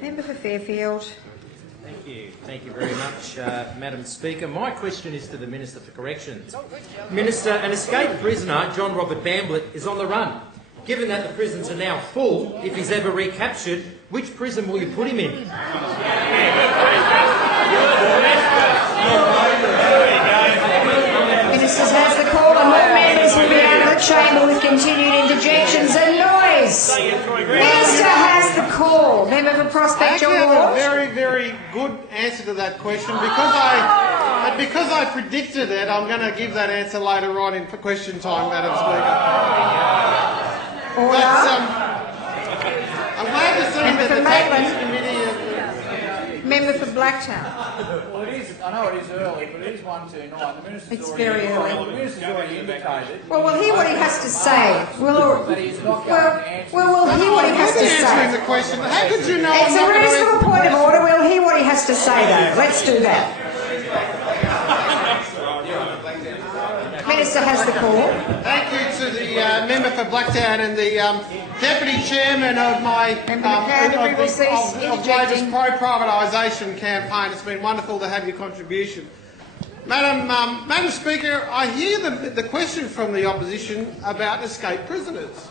Member for Fairfield. Thank you very much, Madam Speaker. My question is to the Minister for Corrections. Minister, an escaped prisoner, John Robert Bamblett, is on the run. Given that the prisons are now full, if he's ever recaptured, which prison will you put him in? Minister has the call and all members will be out of the chamber with continued interjections and noise. Minister has the call. Member for Prospect, John I Ward. have a very, very good answer to that question. Because I predicted it, I'm going to give that answer later on in question time, Madam Speaker. Order. But I'm glad to see Member that for the Maitland. Tactics Committee Member for Blacktown. Well, it is. I know it is early, but it is 1:29. The minister's It's already, very early. The minister's already indicated. Well, we'll hear what he has to say. We'll hear what he has to answering say. the question. How could you know? It's I'm a not gonna reasonable point of order. We'll hear what he has to say, though. Let's do that. Minister has the call. Thank you to the member for Blacktown and the deputy chairman of my Labor's pro-privatisation campaign. It's been wonderful to have your contribution. Madam Speaker, I hear the question from the opposition about escaped prisoners.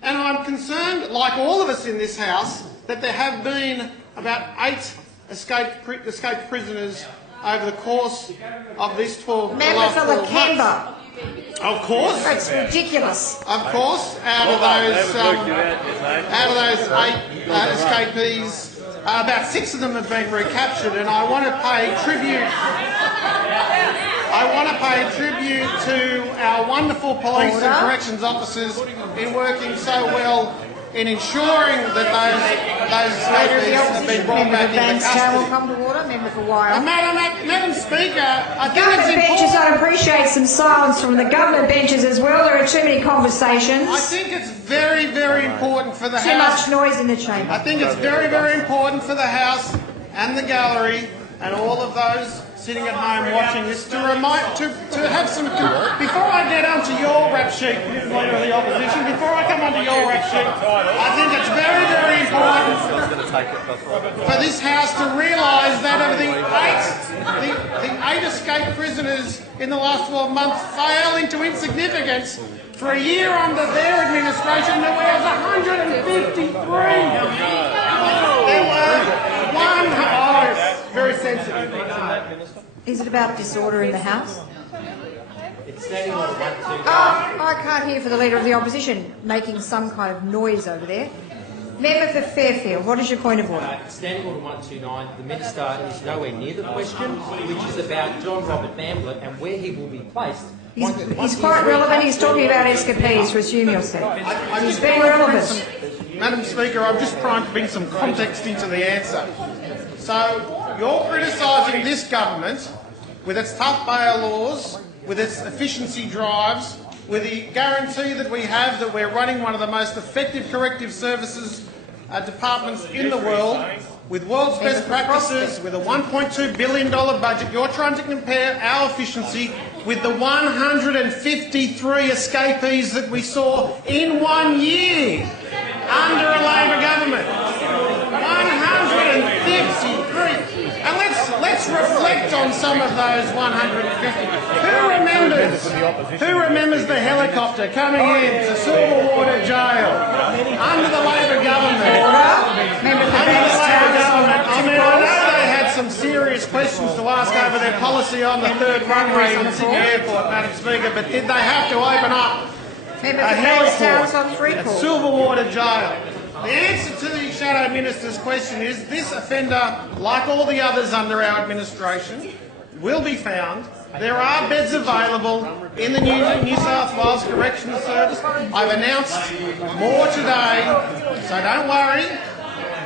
And I'm concerned, like all of us in this House, that there have been about 8 escaped prisoners over the course of this 12 Member for Lakemba. Of course. That's ridiculous. Of course, out of those 8 escapees, about 6 of them have been recaptured, and I want to pay tribute. To our wonderful police and corrections officers in working so well in ensuring that those escapees have been brought back into custody. Will come to order. Member for Wyong. Madam Speaker, I think Government it's benches, important. I'd appreciate some silence from the government benches as well. There are too many conversations. I think it's very, very important for the Too House. much noise in the chamber. I think it's very, very important for the House and the gallery and all of those sitting at home watching this to have some. Before I get onto your rap sheet, Leader of the Opposition, before I come onto your rap sheet, I think it's very, very important for this House to realise that of the 8 escaped prisoners in the last 12 months fail into insignificance. For a year under their administration, there was 153. There were very sensitive. Is it about disorder in the House? It's standing order 129. I can't hear for the Leader of the Opposition making some kind of noise over there. Member for Fairfield, what is your point of order? Standing order 129, the Minister is nowhere near the question, which is about John Robert Bamblett and where he will be placed. He's quite relevant. He's talking about escapees. Resume your seat. He's being relevant. Madam Speaker, I'm just trying to bring some context into the answer. So, you're criticising this government with its tough bail laws, with its efficiency drives, with the guarantee that we have that we're running one of the most effective corrective services departments in the world, with world's best practices, with a $1.2 billion budget. You're trying to compare our efficiency with the 153 escapees that we saw in 1 year under a Labor government. 153. And let's reflect on some of those 150. Who remembers the helicopter coming in to Silverwater Jail under the Labor government? I know they had some serious questions to ask over their policy on the third runway in Sydney Airport, Madam Speaker, but did they have to open up a heliport at Silverwater Jail? The answer to the Shadow Minister's question is this offender, like all the others under our administration, will be found. There are beds available in the New South Wales Correctional Service. I've announced more today, so don't worry.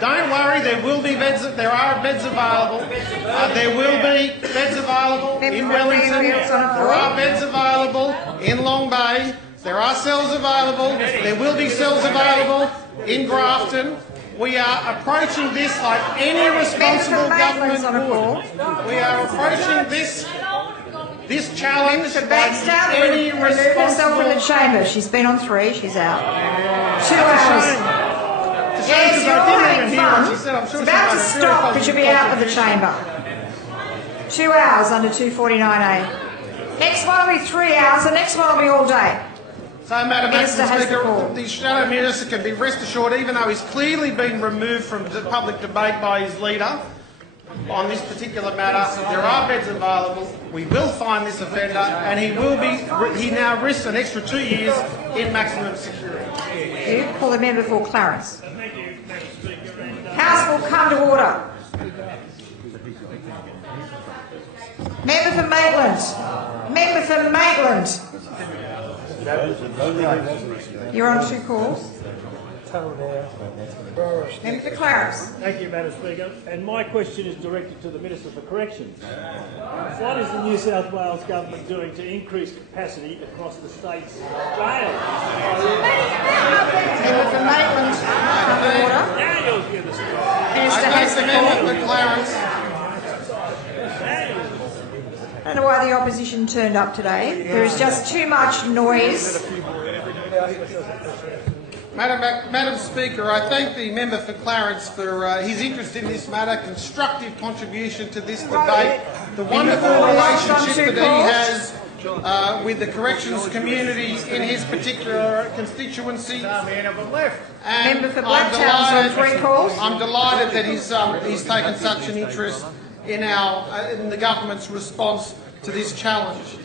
Don't worry, there will be beds. There are beds available. There will be beds available in Wellington. There are beds available in Long Bay. There are cells available. There will be cells available in Grafton. We are approaching this like any responsible government would. We are approaching this challenge like any responsible. From the chamber. She's been on 3. She's out. 2 hours. Yes, I didn't even hear what she said. I'm sure It's about to she's made a very stop because you'll be out of the contribution. chamber. 2 hours under 249A. Next one will be 3 hours, the next one will be all day. So, Madam Minister Acting has the call. Speaker, the Shadow Minister can be rest assured, even though he's clearly been removed from the public debate by his leader on this particular matter, there are beds available. We will find this offender, and he now risks an extra 2 years in maximum security. You call the member for Clarence. House will come to order. Member for Maitland. Member for Maitland. You're on 2 calls. Member for Clarence. Thank you, Madam Speaker. And my question is directed to the Minister for Corrections. What is the New South Wales Government doing to increase capacity across the state's jails? Member for Maitland, come to order. Now you'll give us Minister has the call. Amendment for Clarence. I don't know why the opposition turned up today. There is just too much noise. Madam Speaker, I thank the member for Clarence for his interest in this matter, constructive contribution to this debate, the wonderful relationship that he has with the corrections community in his particular constituency. And Member for Blacktown's on 3 calls. I'm delighted that he's taken such an interest in the government's response to this challenge.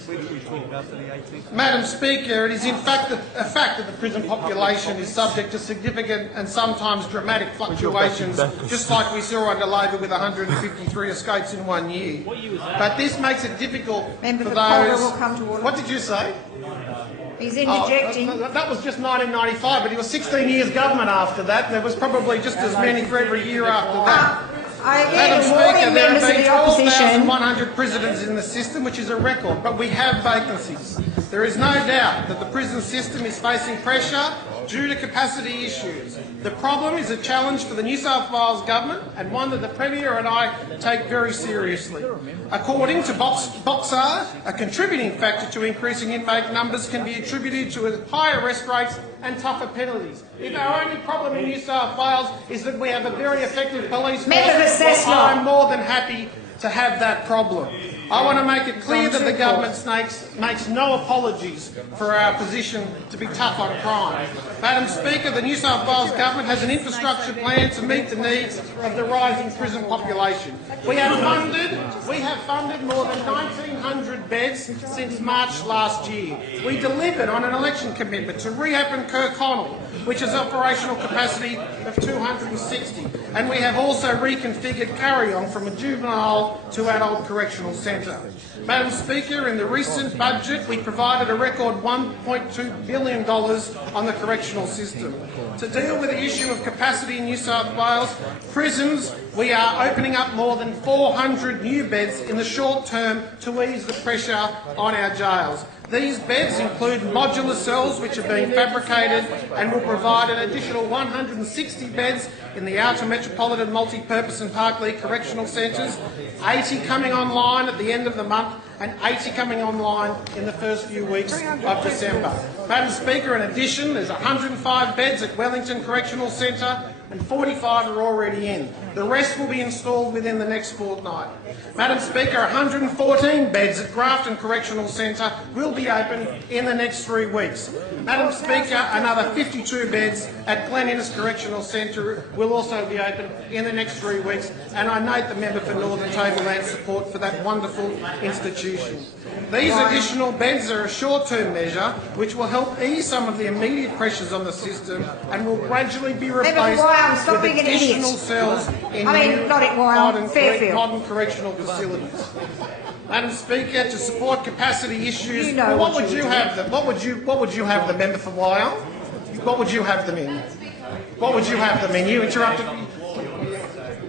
Madam Speaker, it is in fact a fact that the prison population is subject to significant and sometimes dramatic fluctuations, just like we saw under Labor with 153 escapes in 1 year. But this makes it difficult Member for for Calder those... will come to order. What did you say? He's interjecting. That was just 1995, but he was 16 years government after that. There was probably just as many for every year after that. I Madam again Speaker, warning there members have of been the opposition. 12,100 prisoners in the system, which is a record, but we have vacancies. There is no doubt that the prison system is facing pressure due to capacity issues. The problem is a challenge for the New South Wales Government and one that the Premier and I take very seriously. According to Boxar, a contributing factor to increasing inmate numbers can be attributed to higher arrest rates and tougher penalties. If our only problem in New South Wales is that we have a very effective police force, well, I'm more than happy to have that problem. I want to make it clear that the government makes no apologies for our position to be tough on crime. Madam Speaker, the New South Wales Government has an infrastructure plan to meet the needs of the rising prison population. We have funded more than 1,900 beds since March last year. We delivered on an election commitment to reopen Kirkconnell, which has operational capacity of 260. And we have also reconfigured Carry-On from a juvenile to adult correctional centre. Madam Speaker, in the recent budget we provided a record $1.2 billion on the correctional system. To deal with the issue of capacity in New South Wales prisons, we are opening up more than 400 new beds in the short term to ease the pressure on our jails. These beds include modular cells which are being fabricated and will provide an additional 160 beds in the outer metropolitan multi-purpose and Parkleigh correctional centres, 80 coming online at the end of the month and 80 coming online in the first few weeks of December. Madam Speaker, in addition, there's 105 beds at Wellington Correctional Centre and 45 are already in. The rest will be installed within the next fortnight. Madam Speaker, 114 beds at Grafton Correctional Centre will be open in the next 3 weeks. Madam Speaker, another 52 beds at Glen Innes Correctional Centre will also be open in the next 3 weeks, and I note the member for Northern Tableland's support for that wonderful institution. These additional beds are a short-term measure which will help ease some of the immediate pressures on the system and will gradually be replaced with additional cells in new modern correctional facilities. Madam Speaker, to support capacity issues, what would you have the member for Wyong? What would you have them in? What would you have them in? You interrupted me.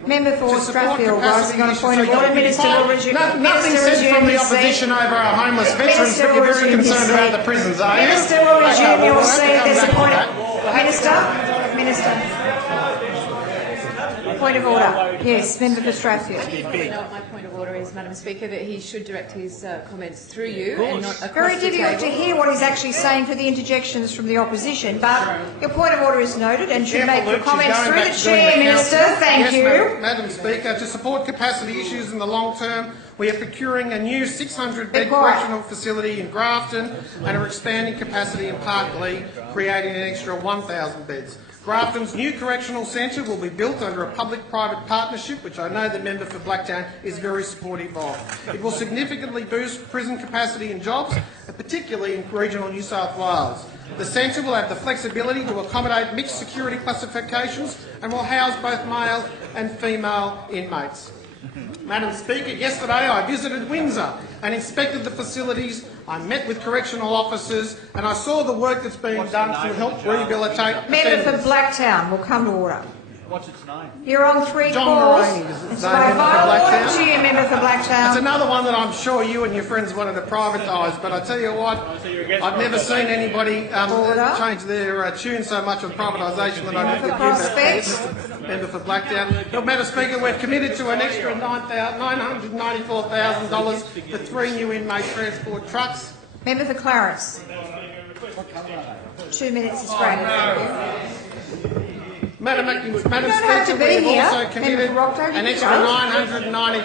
Member for Strathfield rising on a point of order. Minister will resume. Nothing said from the opposition over our homeless veterans, but you're very concerned about the prisons, are you? Minister will resume your seat. There's a point of... Minister. Point of order. Yes, Member for Strathfield. My point of order is, Madam Speaker, that he should direct his comments through you and not across Very the difficult to table. hear what he's actually saying for the interjections from the opposition, but your point of order is noted and should Careful, make your Luke, she's comments going through back the to doing chair, the Minister. council. Thank Yes, you. Madam Speaker, to support capacity issues in the long term, we are procuring a new 600-bed Be quiet. correctional facility in Grafton and are expanding capacity in Parklea, creating an extra 1,000 beds. Grafton's new correctional centre will be built under a public-private partnership, which I know the member for Blacktown is very supportive of. It will significantly boost prison capacity and jobs, particularly in regional New South Wales. The centre will have the flexibility to accommodate mixed security classifications and will house both male and female inmates. Madam Speaker, yesterday I visited Windsor and inspected the facilities. I met with correctional officers and I saw the work that's being done to help rehabilitate Member for offenders. Blacktown will come to order. What's its name? You're on 3 John calls. Moroney is his It's name, by Member for order Blacktown. to you, Member for That's Blacktown. another one that I'm sure you and your friends wanted to privatise, but I tell you what, I've never seen anybody Order. change their tune so much on privatisation that I did with Prospect. Member for Blacktown. Look, Madam Speaker, we've committed to an extra $994,000 for 3 new inmate transport trucks. Member for Clarence. 2 minutes is granted. Thank you. Madam don't Speaker, have to be we have here. also Member committed for Rockdale, you an can extra go.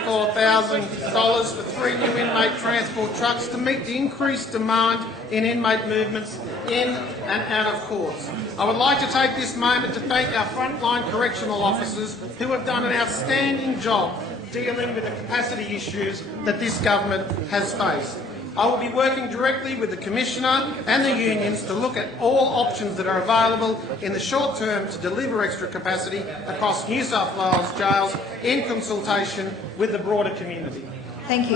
$994,000 for 3 new inmate transport trucks to meet the increased demand in inmate movements in and out of courts. I would like to take this moment to thank our frontline correctional officers who have done an outstanding job dealing with the capacity issues that this government has faced. I will be working directly with the Commissioner and the unions to look at all options that are available in the short term to deliver extra capacity across New South Wales jails in consultation with the broader community. Thank you.